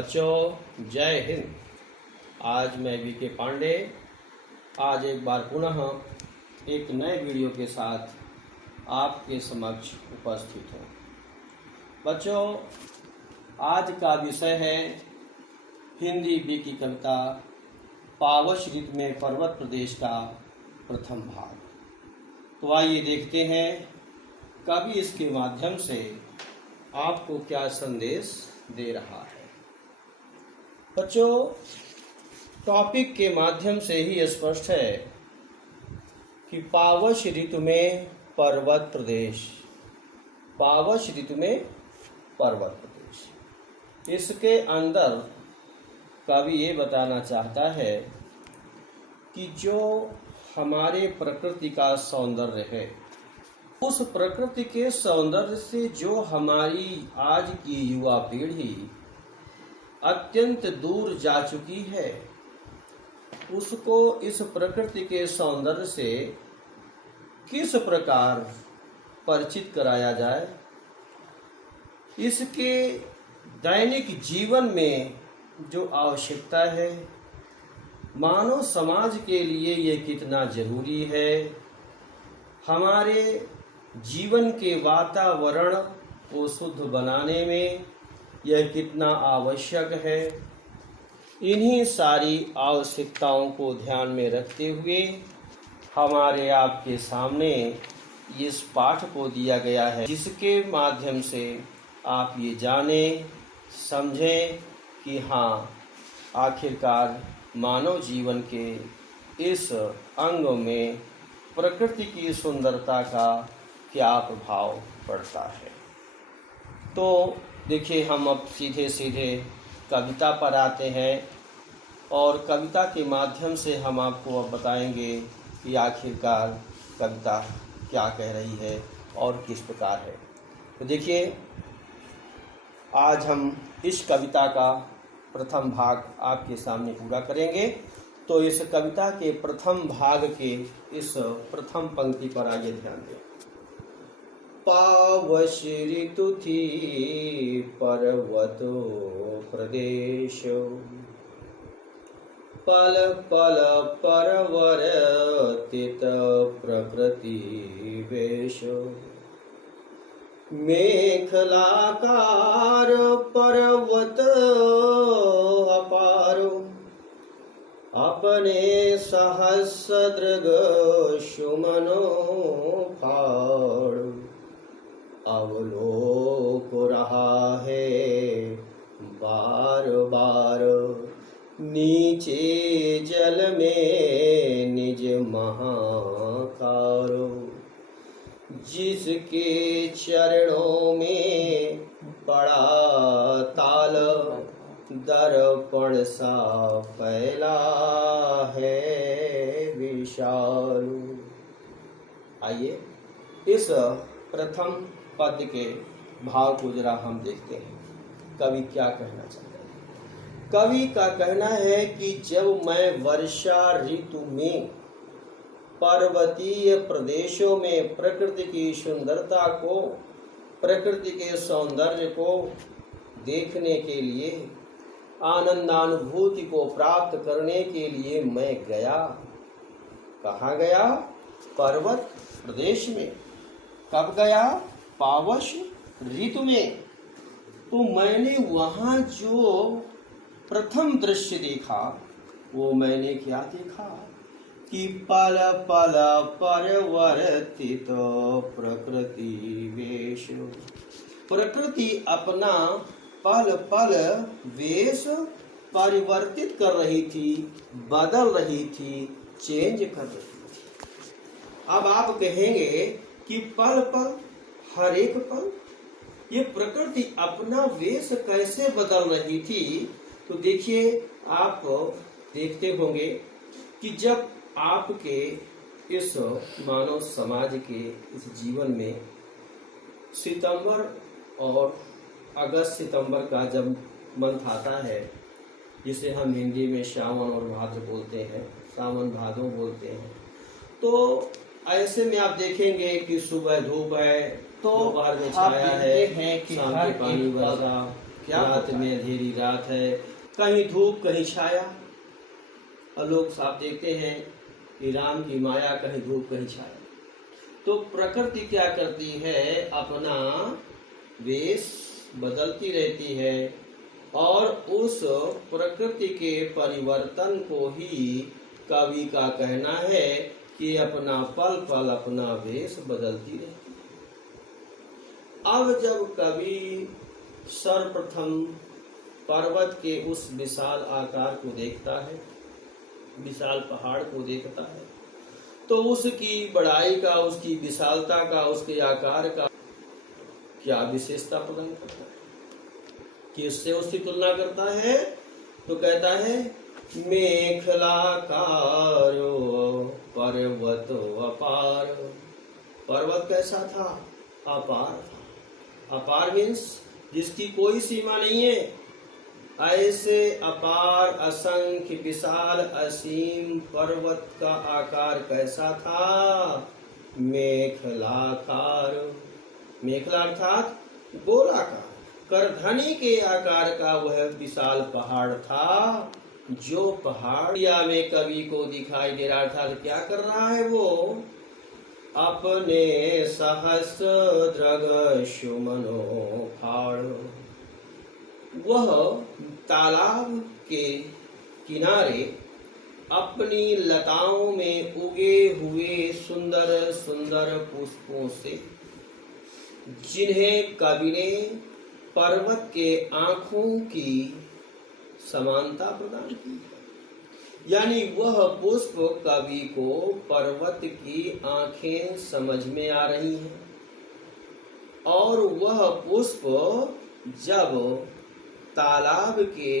बच्चों जय हिंद। आज मैं वीके पांडे आज एक बार पुनः एक नए वीडियो के साथ आपके समक्ष उपस्थित हूँ। बच्चों आज का विषय है हिंदी बी की कविता पावश ऋतु में पर्वत प्रदेश का प्रथम भाग। तो आइए देखते हैं कवि इसके माध्यम से आपको क्या संदेश दे रहा है। बच्चों टॉपिक के माध्यम से ही स्पष्ट है कि पावश ऋतु में पर्वत प्रदेश, पावश ऋतु में पर्वत प्रदेश, इसके अंदर कवि ये बताना चाहता है कि जो हमारे प्रकृति का सौंदर्य है, उस प्रकृति के सौंदर्य से जो हमारी आज की युवा पीढ़ी अत्यंत दूर जा चुकी है, उसको इस प्रकृति के सौंदर्य से किस प्रकार परिचित कराया जाए, इसके दैनिक जीवन में जो आवश्यकता है, मानव समाज के लिए ये कितना जरूरी है, हमारे जीवन के वातावरण को शुद्ध बनाने में यह कितना आवश्यक है, इन्हीं सारी आवश्यकताओं को ध्यान में रखते हुए हमारे आपके सामने इस पाठ को दिया गया है, जिसके माध्यम से आप ये जानें समझें कि हाँ आखिरकार मानव जीवन के इस अंग में प्रकृति की सुंदरता का क्या प्रभाव पड़ता है। तो देखिए हम अब सीधे सीधे कविता पर आते हैं और कविता के माध्यम से हम आपको अब बताएंगे कि आखिरकार कविता क्या कह रही है और किस प्रकार है। तो देखिए आज हम इस कविता का प्रथम भाग आपके सामने पूरा करेंगे। तो इस कविता के प्रथम भाग के इस प्रथम पंक्ति पर आइए ध्यान दें। पावश ऋतु थी पर्वतो प्रदेश, पल पल परवर्तित प्रकृति वेश, मेखलाकार पर्वत अपार, अपने सहस्रदृग सुमनो फाड़, अवलोक रहा है बार बार, नीचे जल में निज महाकार, जिसके चरणों में पड़ा ताल, दर्पण सा फैला है विशाल। आइए इस प्रथम पद के भाव को जरा हम देखते हैं, कवि क्या कहना चाहते हैं। कवि का कहना है कि जब मैं वर्षा ऋतु में पर्वतीय प्रदेशों में प्रकृति की सुंदरता को, प्रकृति के सौंदर्य को देखने के लिए, आनंदानुभूति को प्राप्त करने के लिए मैं गया। कहाँ गया? पर्वत प्रदेश में। कब गया? पावश ऋतु में। तो मैंने वहाँ जो प्रथम दृश्य देखा, वो मैंने क्या देखा कि पल पल परिवर्तित प्रकृति वेश, प्रकृति अपना पल पल वेश परिवर्तित कर रही थी, बदल रही थी, चेंज कर रही थी। अब आप कहेंगे कि पल पल, हर एक पल, ये प्रकृति अपना वेश कैसे बदल रही थी। तो देखिए आप देखते होंगे कि जब आपके इस मानव समाज के इस जीवन में सितंबर और अगस्त सितंबर का जब मंथ आता है, जिसे हम हिंदी में सावन और भाद्र बोलते हैं, सावन भादो बोलते हैं, तो ऐसे में आप देखेंगे कि सुबह धूप है, तो दोपहर में छाया है, शाम के पानी वर्षा, क्या रात में अंधेरी रात है, कहीं धूप कहीं छाया। और लोग साफ देखते हैं कि राम की माया कहीं धूप कहीं छाया। तो प्रकृति क्या करती है, अपना वेश बदलती रहती है और उस प्रकृति के परिवर्तन को ही कवि का कहना है कि अपना पल पल अपना वेश बदलती रहती है। अब जब कवि सर्वप्रथम पर्वत के उस विशाल आकार को देखता है, विशाल पहाड़ को देखता है, तो उसकी बड़ाई का, उसकी विशालता का, उसके आकार का क्या विशेषता प्रदान करता है, किससे उसकी तुलना करता है? तो कहता है मेखलाकारो पर्वत अपार। पर्वत कैसा था? अपार था। अपार मीन्स जिसकी कोई सीमा नहीं है। ऐसे अपार असंख्य विशाल असीम पर्वत का आकार कैसा था? मेखलाकार। मेखला अर्थात गोलाकार, करधनी के आकार का वह विशाल पहाड़ था, जो पहाड़ या में कवि को दिखाई दे रहा था। क्या कर रहा है वो? अपने सहस्र सुमनो फाड़। वह तालाब के किनारे अपनी लताओं में उगे हुए सुंदर सुंदर पुष्पों से, जिन्हें कवि ने पर्वत के आंखों की समानता प्रदान की, यानी वह पुष्प कवि को पर्वत की आंखें समझ में आ रही हैं और वह पुष्प जब तालाब के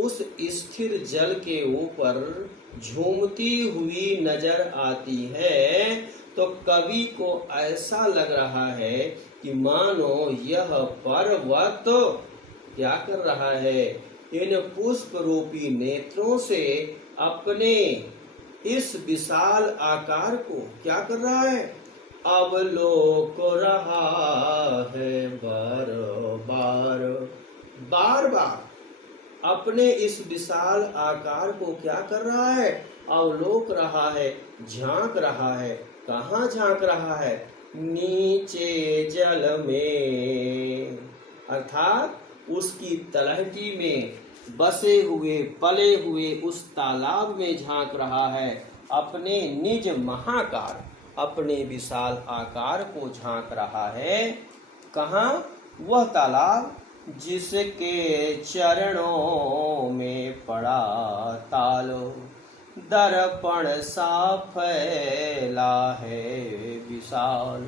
उस स्थिर जल के ऊपर झूमती हुई नजर आती है तो कवि को ऐसा लग रहा है कि मानो यह पर्वत क्या कर रहा है, इन पुष्प रूपी नेत्रों से अपने इस विशाल आकार को क्या कर रहा है, अवलोक रहा है। बार बार बार बार अपने इस विशाल आकार को क्या कर रहा है, अवलोक रहा है, झांक रहा है। कहाँ झांक रहा है? नीचे जल में, अर्थात उसकी तलहटी में बसे हुए पले हुए उस तालाब में झांक रहा है। अपने निज महाकार, अपने विशाल आकार को झांक रहा है। कहाँ? वह तालाब जिसके चरणों में पड़ा तालो, दर्पण सा फैला है विशाल।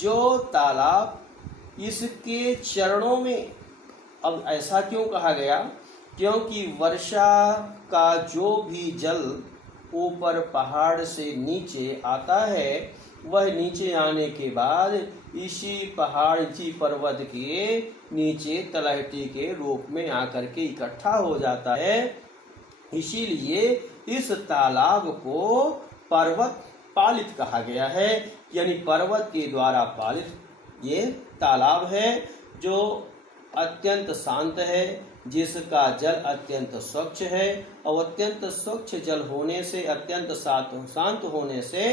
जो तालाब इसके चरणों में, अब ऐसा क्यों कहा गया? क्योंकि वर्षा का जो भी जल ऊपर पहाड़ से नीचे आता है, वह नीचे आने के बाद इसी पहाड़, इसी पर्वत के नीचे तलहटी के रूप में आकर के इकट्ठा हो जाता है। इसीलिए इस तालाब को पर्वत पालित कहा गया है, यानी पर्वत के द्वारा पालित ये तालाब है, जो अत्यंत शांत है, जिसका जल अत्यंत स्वच्छ है और अत्यंत स्वच्छ जल होने से, अत्यंत शांत होने से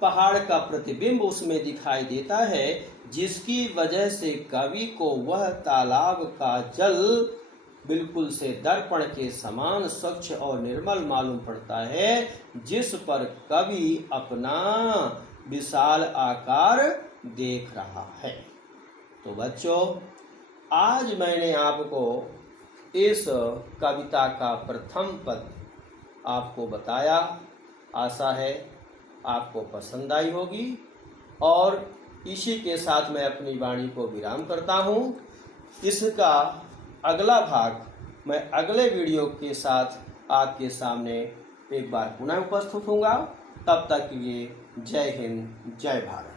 पहाड़ का प्रतिबिंब उसमें दिखाई देता है, जिसकी वजह से कवि को वह तालाब का जल बिल्कुल से दर्पण के समान स्वच्छ और निर्मल मालूम पड़ता है, जिस पर कवि अपना विशाल आकार देख रहा है। तो बच्चों, आज मैंने आपको इस कविता का प्रथम पद आपको बताया। आशा है आपको पसंद आई होगी और इसी के साथ मैं अपनी वाणी को विराम करता हूँ। इसका अगला भाग मैं अगले वीडियो के साथ आपके सामने एक बार पुनः उपस्थित होऊंगा। तब तक के लिए जय हिंद, जय भारत।